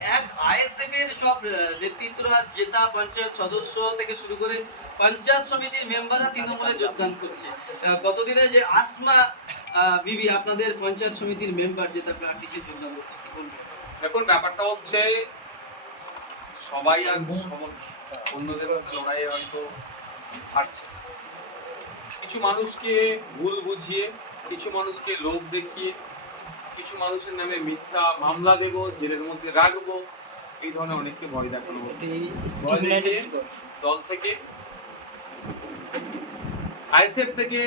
এক আইএসএফ এর সব নেতৃত্বরা, জেতা পঞ্চায়েত সদস্য থেকে শুরু করে পঞ্চায়েত সমিতির মেম্বাররা তৃণমূলে যোগদান করছে। গতদিনে যে আসমা বিবি আপনাদের পঞ্চায়েত সমিতির মেম্বার জেতা প্রার্থী হিসেবে যোগদান করছে, কি বলবেন? দেখুন, ব্যাপারটা হচ্ছে সবাই আর অন্যদের লড়াইয়ে হয়তো হারছে। কিছু মানুষকে ভুল বুঝিয়ে, কিছু মানুষকে লোভ দেখিয়ে, কিছু মানুষের নামে মিথ্যা মামলা দেব, জেলের মধ্যে রাখবো, এই ধরনের অনেককে ভয় দেখানো হচ্ছে। ভয় দেখিয়ে দল থেকে, আইএসএফ থেকে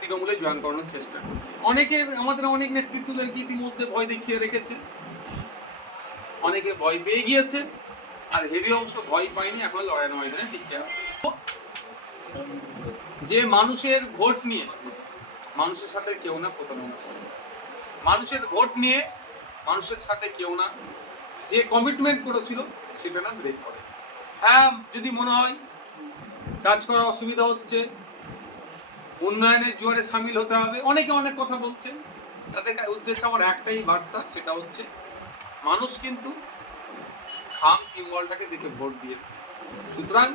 তৃণমূলে জয়েন করানোর চেষ্টা করছে। আমাদের অনেক নেতৃত্বদেরকে ইতিমধ্যে ভয় দেখিয়ে রেখেছে, অনেকে ভয় পেয়ে গিয়েছে, আর হেভি অংশ ভয় পায়নি, এখন লড়াই ময়দানে টিকে আছে। যে মানুষের ভোট নিয়ে, মানুষের সাথে কেউ না প্রতারণা করে, মানুষের ভোট নিয়ে মানুষের সাথে কেউ না যে কমিটমেন্ট করেছিল সেটা না ব্রেক করে। হ্যাঁ, যদি মনে হয় কাজ করার অসুবিধা হচ্ছে, উন্নয়নের জোয়ারে সামিল হতে হবে, অনেকে অনেক কথা বলছেন, তাদের উদ্দেশ্যে আমার একটাই বার্তা, সেটা হচ্ছে মানুষ কিন্তু খাম সিম্বলটাকে দেখে ভোট দিয়েছে। সুতরাং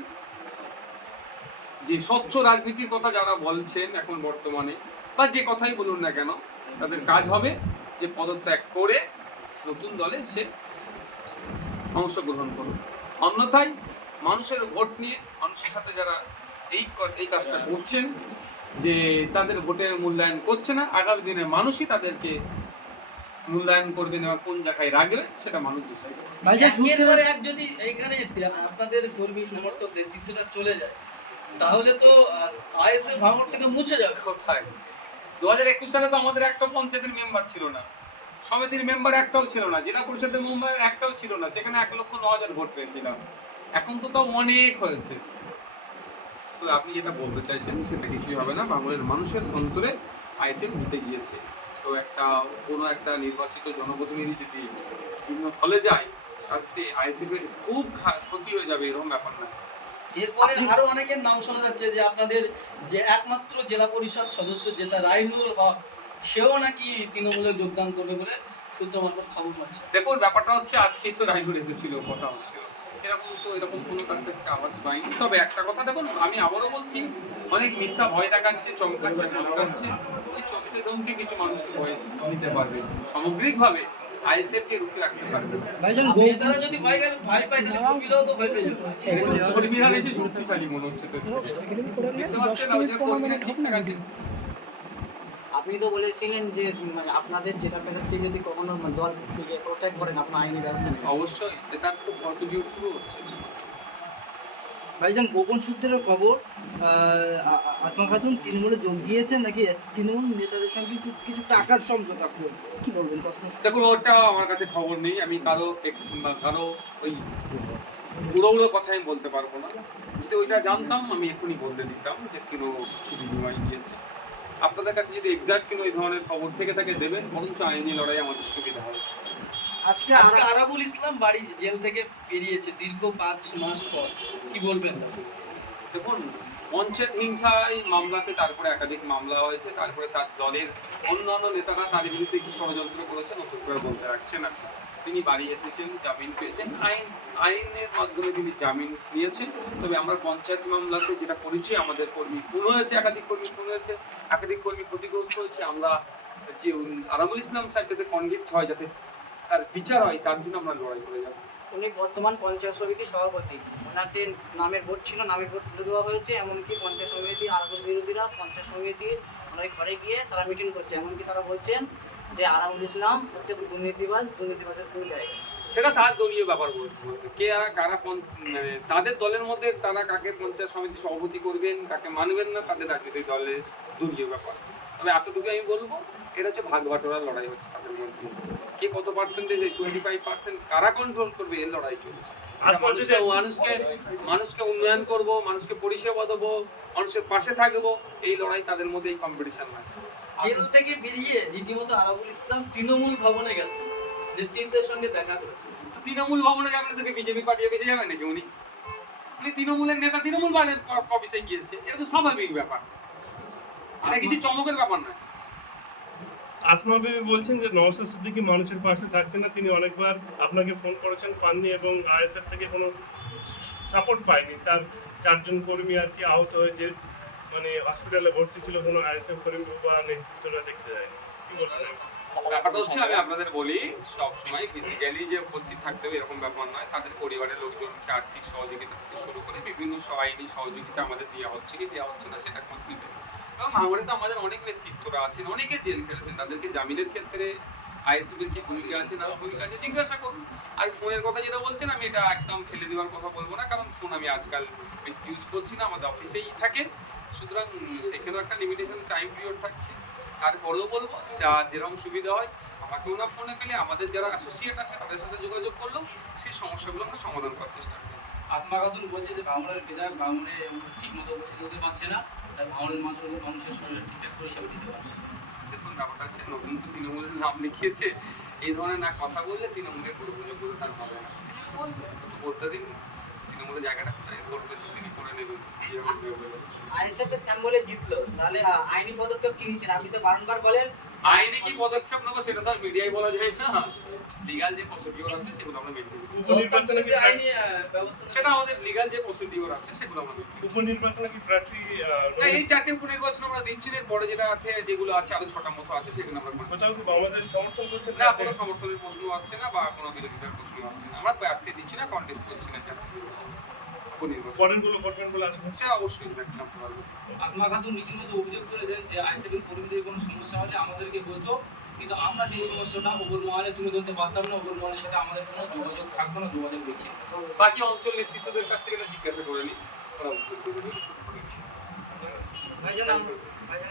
যে স্বচ্ছ রাজনীতির কথা যারা বলছেন এখন বর্তমানে, বা যে কথাই বলুন না কেন, তাদের কাজ হবে যে পদত্যাগ করে নতুন দলে সে অংশগ্রহণ করুন। অন্যথায় মানুষের ভোট নিয়ে, মানুষের সাথে যারা এই কাজটা করছেন, যে তাদের ভোটের মূল্যায়ন করছে না, আগামী দিনে মানুষই তাদেরকে মূল্যায়ন করবেন এবং কোন জায়গায় রাখবে সেটা মানুষ ডিসাইড করবে। একের পরে এক যদি এইখানে আপনাদের কর্মী সমর্থক নেতৃত্বরা চলে যায়, তাহলে তো আইএসএফ ভাঙড় থেকে মুছে যাবে। কোথায় 2021 সালে তো আমাদের একটা পঞ্চায়েতের মেম্বার ছিল না, সমিতির মেম্বার একটাও ছিল না, জেলা পরিষদের মেম্বার একটাও ছিল না, সেখানে 1,09,000 ভোট পেয়েছিলাম। এখন তো তাও অনেক হয়েছে। তো আপনি যেটা বলতে চাইছেন সেটা কিছুই হবে না। বাংলার মানুষের অন্তরে আইএসএফ নিতে গিয়েছে। তো কোনো একটা নির্বাচিত জনপ্রতিনিধি যদি বিভিন্ন ফলে যায়, তাতে আইএসএফ এর খুব ক্ষতি হয়ে যাবে, এরকম ব্যাপার না। এরপরে আরো অনেকের নাম শোনা যাচ্ছে যে আপনাদের যে একমাত্র জেলা পরিষদ সদস্য যেটা রাইনুল হক, সেও নাকি তৃণমূলে যোগদান করবে বলে সূত্র মারফত খবর পাচ্ছে। দেখুন, ব্যাপারটা হচ্ছে আজকেই তো রাইনুল এসেছিল, কথা হচ্ছিল, এরকম কোনো তার কাছ থেকে আওয়াজ পাইনি। তবে একটা কথা দেখুন, আমি আবারও বলছি, অনেক মিথ্যা ভয় দেখাচ্ছে, চমকাচ্ছে, ধমকাচ্ছে। ওই চমকে ধমকে কিছু মানুষকে ভয় নিতে পারবে, সামগ্রিকভাবে আইএসএফ কে রুখে রাখতে পারবে। নেতারা যদি ভয় পায় তাহলে কর্মীরাও তো ভয় পেয়ে যাবে। কর্মীরা বেশি শক্তিশালী মনে হচ্ছে। তো দেখতে পাচ্ছেন না, ওই যে কর্মীরা ঠিকঠাক আছে। আপনি তো বলেছিলেন যে আপনাদের জেলা প্রার্থী যদি কখনো দল প্রত্যাগ করেন আপনার আইনি ব্যবস্থা নেবেন। অবশ্যই, সেটার তো প্রসিডিউর শুরু হচ্ছে। ভাইজান, গোপন সূত্রের খবর, আসমা খাতুন তৃণমূলে যোগ দিয়েছেন নাকি তৃণমূল নেতাদের সঙ্গে কিছু টাকার সমঝোতা করবে, কি বলবেন কথা? দেখুন, ওটা আমার কাছে খবর নেই। আমি কারো ওই উড়ো কথা আমি বলতে পারবো না। যদি ওইটা জানতাম আমি এখনই বলে দিতাম যে কিনো কিছু বিনিময় গিয়েছে। আপনাদের কাছে যদি এক্সাক্ট কিনো এই ধরনের খবর থেকে থাকে দেবেন, বরঞ্চ আইনি লড়াই আমাদের সুবিধা হবে। আজকে আরাবুল ইসলাম বাড়ি জেল থেকে বেরিয়েছে দীর্ঘ 5 মাস পর, কি বলবেন? দেখুন, পঞ্চায়েত হিংসায় মামলাতে, তারপরে একাধিক মামলা হয়েছে, তারপরে তার দলের অন্যান্য নেতারা তার বিরুদ্ধে কি ষড়যন্ত্র করেছে নতুন করে বলতে রাখছে না। তিনি বাড়ি এসেছেন, জামিন পেয়েছেন, আইনের মাধ্যমে তিনি জামিন নিয়েছেন। তবে আমরা পঞ্চায়েত মামলাতে যেটা করেছি, আমাদের কর্মী খুন হয়েছে, একাধিক কর্মী খুন হয়েছে, একাধিক কর্মী ক্ষতিগ্রস্ত হয়েছে। আমরা যে আরাবুল ইসলাম সাহেব যাতে কনভিক্ট হয়, যাতে তার বিচার হয়, তার জন্য আমরা লড়াই করে যাবো। উনি বর্তমান পঞ্চায়েত সমিতির সভাপতি, ওনার যে নামের ভোট ছিল, নামের ভোট তুলে দেওয়া হয়েছে। এমনকি পঞ্চায়েত সমিতি আরাবুল বিরোধীরা পঞ্চায়েত সমিতির ওনার ঘরে গিয়ে তারা মিটিং করছে। এমনকি তারা বলছেন যে আরাবুল ইসলাম হচ্ছে দুর্নীতিবাজের কোনো জায়গা। সেটা তার দলীয় ব্যাপার বলতে, কে আর কারা মানে তাদের দলের মধ্যে তারা কাকে পঞ্চায়েত সমিতি সভাপতি করবেন, কাকে মানবেন না, তাদের রাজনৈতিক দলের দলীয় ব্যাপার। তবে এতটুকু আমি বলবো, এটা হচ্ছে ভাগ বাটোয়ারার লড়াই হচ্ছে তাদের মধ্যে। কে কত পার্সেন্টেজ, 25% কারা কন্ট্রোল করবে, এর লড়াই চলছে। মানুষকে উন্নয়ন করব, মানুষকে পরিষেবা দেবো, মানুষের পাশে থাকবো, এই লড়াই তাদের মধ্যে, এই কম্পিটিশন না। জেল থেকে বেরিয়ে রীতিমতো আরাবুল ইসলাম তৃণমূল ভবনে গেছে, নেতৃত্বের সঙ্গে দেখা করেছে। তো তৃণমূল ভবনে যাবেন তোকে বিজেপি পার্টি অফিসে যাবেন নাকি? উনি তৃণমূলের নেতা, তৃণমূল অফিসে গিয়েছে, এটা তো স্বাভাবিক ব্যাপার, এটা কিছু চমকের ব্যাপার না। আসমা বিবি বলছেন যে নওশাদ সিদ্দিকী মানুষের পাশে থাকছে না, তিনি অনেকবার আপনাকে ফোন করেছেন, পাননি এবং আইএসএফ থেকে কোনো সাপোর্ট পায়নি। তার 4 জন কর্মী আর কি আহত হয়েছে, মানে হসপিটালে ভর্তি ছিল, কোনো আইএসএফ কর্মী বা নেতৃত্বরা দেখতে যায়নি। কি বলবেন? ব্যাপারটা হচ্ছে আমি আপনাদের বলি সব সময় ফিজিক্যালি যে উপস্থিত থাকতে হবে এরকম ব্যাপার নয়, তাদের পরিবারের লোকজনকে আর্থিক সহযোগিতা থেকে শুরু করে বিভিন্ন আইনি সহযোগিতা আমাদের দেওয়া হচ্ছে কি দেওয়া হচ্ছে না সেটা খোঁজ নিতে। এবং ভাঙড়ে তো আমাদের অনেক নেতৃত্বরা আছেন, অনেকে জেল খেটেছেন, তাদেরকে জামিনের ক্ষেত্রে আইএসএফ এর কি ভূমিকা আছে না ভূমিকা আছে জিজ্ঞাসা করুন। আর ফোনের কথা যেটা বলছেন আমি এটা একদম ফেলে দেওয়ার কথা বলবো না, কারণ ফোন আমি আজকাল বেশি ইউজ করছি না, আমাদের অফিসেই থাকে, সুতরাং সেখানেও একটা লিমিটেশন টাইম পিরিয়ড থাকছে। তারপরেও বলবো যা যেরকম সুবিধা হয় আমাকেও না ফোনে পেলে আমাদের যারা অ্যাসোসিয়েট আছে তাদের সাথে যোগাযোগ করলেও সেই সমস্যাগুলো আমরা সমাধান করার চেষ্টা করি। আসমা খাতুন বলছে যে ভাঙড়ের বিধায়ক ভাঙড়ে ঠিকমতো উপস্থিত হতে পারছে না, তাই ভাঙড়ের মানুষের শরীরে ঠিকঠাক পরিষেবা দিতে পারছে না। দেখুন ব্যাপারটা হচ্ছে নতুন তো তৃণমূলের নাম লিখিয়েছে, এই ধরনের না কথা বললে তৃণমূলের কোনো পুজো করে তার ভালো না, সেই জন্য বলছে দুটো বলতে দিন তৃণমূলের জায়গাটা কোথায় করবে তো তিনি করে নেবেন যেরকম নেবে। আইএসএফ এর স্যাম্বলে জিতলো, তাহলে আইনি পদক্ষেপ কি নিচ্ছেন? আপনি তো বারংবার বলেন আইনি কি পদক্ষেপ নেবো সেটা তো আর মিডিয়ায় বলা যায় না, লিগাল যে প্রসিডিওর আছে সেগুলো আমরা মেনটেন করি। উপনির্বাচনে কি আইনি ব্যবস্থা সেটা আমাদের লিগাল যে প্রসিডিওর আছে সেগুলো আমরা মেনটেন করি। উপনির্বাচনে কি প্রার্থী না, এই 4টে উপনির্বাচন আমরা দিচ্ছি না, পরে যেটা আছে যেগুলো আছে আরো 6টা মতো আছে সেগুলো আমরা করব। কোথাও কি বাংলাদেশ সমর্থন করছেন? না, কোনো সমর্থনের প্রশ্ন আসছে না বা কোনো বিরোধিতার প্রশ্ন আসছে না, আমরা প্রার্থী দিচ্ছি না, কন্টেস্ট করছি না 4টে উপনির্বাচন। পরের গুলো করবেন বলে আশা করছি। সে অবশ্যই জানতে পারবো। আসমা খাতুন রীতিমতো অভিযোগ করেছেন যে আইসিএফের কর্মীদের কোনো সমস্যা হলে আমাদেরকে বলতো, কিন্তু আমরা সেই সমস্যাটা ওপর মহলে তুলে ধরতে পারতাম না, ওপর মহলের সাথে আমাদের কোনো যোগাযোগ থাকতো না, যোগাযোগ দিচ্ছি না। বাকি অঞ্চল নেতৃত্বদের কাছ থেকে এটা জিজ্ঞাসা করে নি, ওরা উত্তর দেবে বলে ছোট করে বিষয়। ভাইজান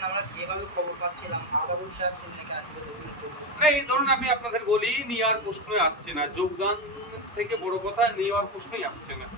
আমরা যেভাবে খবর পাচ্ছিলাম আবারুল সাহেব নাকি আইএসএফ এর অভিযোগ করছেন। না, এই ধরুন আমি আপনাদের বলি নেওয়ার প্রশ্নই আসছে না, যোগদান থেকে বড় কথা নেওয়ার প্রশ্নই আসছে না।